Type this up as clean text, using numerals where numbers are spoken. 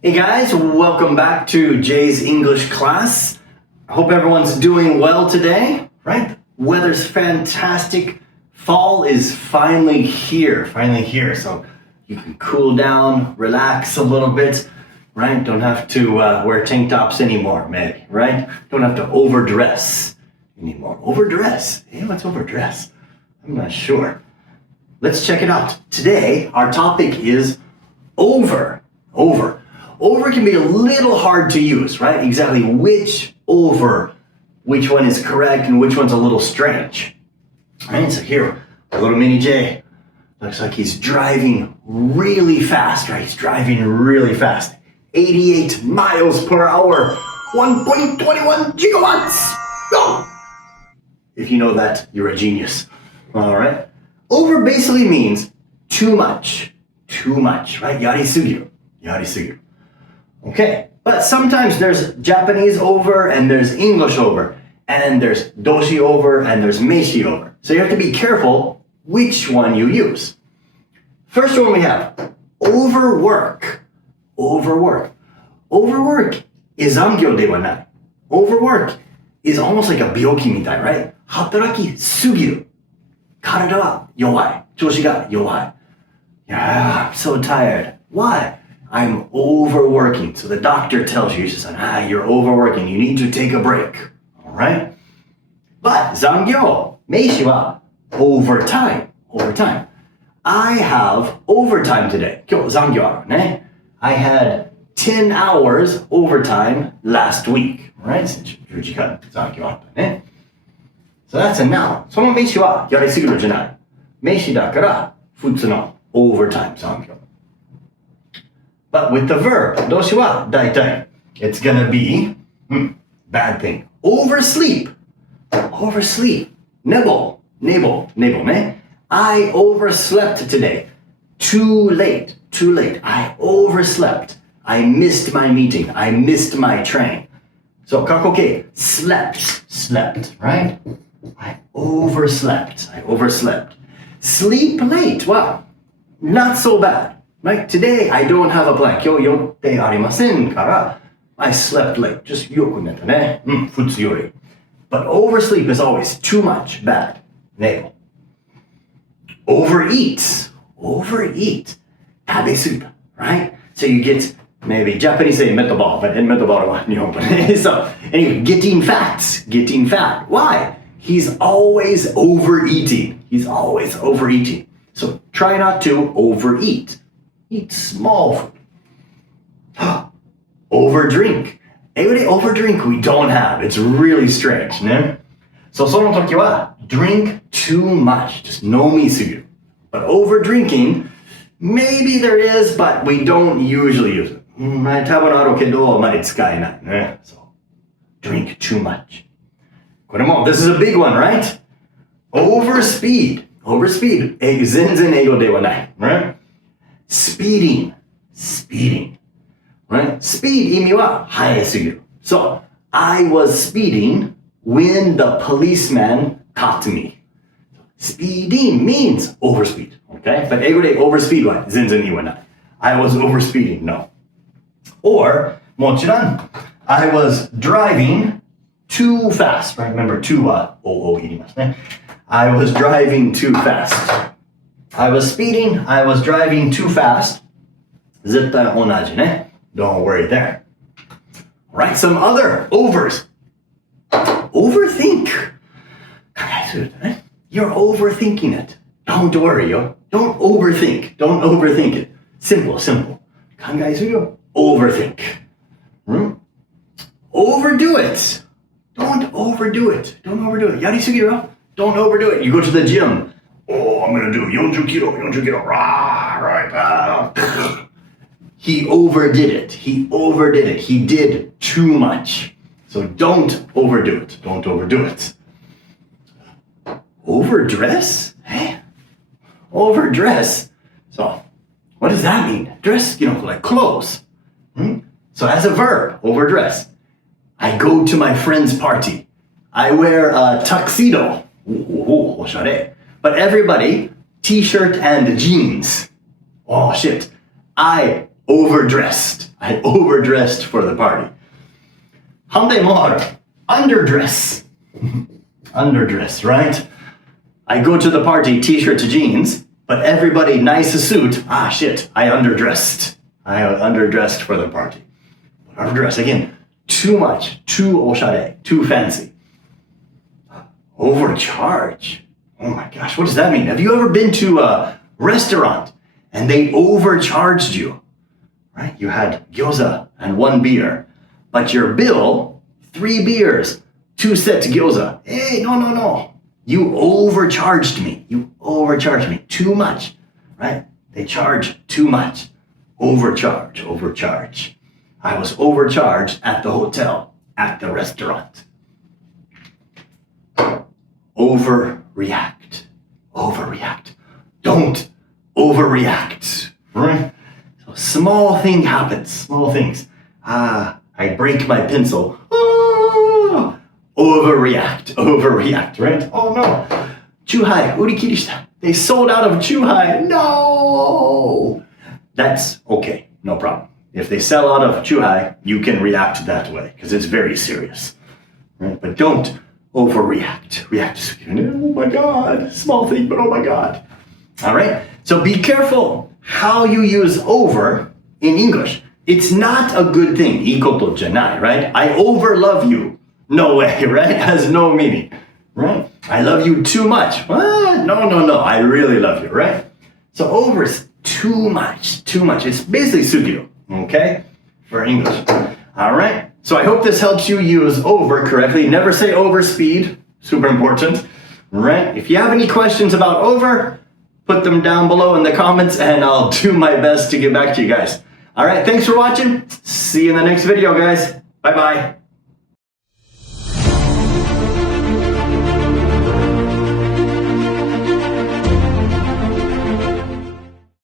Hey guys, welcome back to Jay's English class. I hope everyone's doing well today, right? Weather's fantastic. Fall is finally here, so you can cool down, relax a little bit, right? Don't have to wear tank tops anymore, maybe, right? Don't have to overdress anymore. Overdress? Hey, what's overdress? I'm not sure. Let's check it out. Today, our topic is over. Over can be a little hard to use, right? Exactly which one is correct and which one's a little strange. Right, so here, a little mini J. Looks like he's driving really fast, right? He's driving really fast. 88 miles per hour, 1.21 gigawatts. Go! If you know that, you're a genius. All right. Over basically means too much, right? Yarisugiru. Okay, but sometimes there's Japanese over and there's English over, and there's doshi over and there's meishi over. So you have to be careful which one you use. First one we have overwork. Overwork is zangyo de wa nai. Overwork is almost like a byoki mitai, right? Hataraki sugiru. Karada wa yowai. Joshi ga yowai. Yeah, I'm so tired. Why? I'm overworking. So the doctor tells you, you're overworking. You need to take a break. All right? But zangyo, meishi wa overtime. I have overtime today. Kyou zangyo aru ne. I had 10 hours overtime last week. Right? 10時間残業あったね。So that's a noun. その名詞はやりすぎるじゃない。名詞だから普通の overtime 残業。But with the verb, 動詞は大体 it's gonna be bad thing. Oversleep. 寝坊ね。I overslept today. Too late. I overslept. I missed my meeting. I missed my train. So 過去形 slept, right? I overslept. Sleep late. Wow. Not so bad. Right? Today, I don't have a plan. 今日予定ありませんから I slept late. Just よく寝たね。普通より。But oversleep is always too much. Bad. 寝坊。Overeat. 食べ過ぎた。Right? So you get, maybe Japanese say メタボール, but in メタボールは日本語ね。So, anyway, getting fat. Why? He's always overeating. So, try not to overeat. Eat small food. Overdrink. 英語で overdrink we don't have. It's really strange, ね。So その時は drink too much. Just 飲みすぎる。But overdrinking, maybe there is, but we don't usually use it. 多分あるけど、あまり使えないね。So, drink too much. これも this is a big one, right? Overspeed. 全然英語ではない。Right? Speeding. Right? Speed 意味は速すぎる。So, I was speeding when the policeman caught me. Speeding means overspeed. Okay? But 英語で overspeed は全然言わない。I was overspeeding. No. Or, もちろん I was driving too fast. Right? Remember, too は OO いりますね。I was driving too fast. I was speeding. I was driving too fast. 絶対同じね。Don't worry there. Right, some other overs. Overthink. 考えするとね。You're overthinking it. Don't worry, yo. Don't overthink it. Simple. 考えするよ。Overthink. Overdo it. Don't overdo it. やりすぎるよ。Don't overdo it. You go to the gym. Oh, I'm going to do 40 kilo. Right. He overdid it. He did too much. So don't overdo it. Overdress? Overdress? So, what does that mean? Dress, like clothes. So as a verb, overdress. I go to my friend's party. I wear a tuxedo. But everybody, t-shirt and jeans. Oh shit. I overdressed. I overdressed for the party. 反対もある。underdress. Underdress, right? I go to the party, t-shirt to jeans, but everybody nice suit. Ah, shit, I underdressed. I underdressed for the party. Underdress, again, too much, too oshare, too fancy. Overcharge. Oh my gosh, what does that mean? Have you ever been to a restaurant and they overcharged you? Right? You had gyoza and 1 beer, but your bill, 3 beers, 2 sets gyoza. Hey, no. You overcharged me. You overcharged me too much, right? They charge too much. Overcharge. I was overcharged at the hotel, at the restaurant. Overreact. Don't overreact, right? So small thing happens, small things. I break my pencil. Overreact, right? Oh no. Chuhai, urikiri shita. They sold out of Chuhai. No. That's okay, no problem. If they sell out of Chuhai, you can react that way because it's very serious, right? But don't overreact. Oh my God, small thing, but oh my God. All right, so be careful how you use over in English. It's not a good thing. いいことじゃない, right? I over love you. No way, right? Has no meaning, right? I love you too much. What? No. I really love you, right? So over is too much. It's basically sugiru, okay? For English. All right. So I hope this helps you use over correctly. Never say over speed. Super important, right? If you have any questions about over, put them down below in the comments and I'll do my best to get back to you guys. All right. Thanks for watching. See you in the next video, guys. Bye-bye.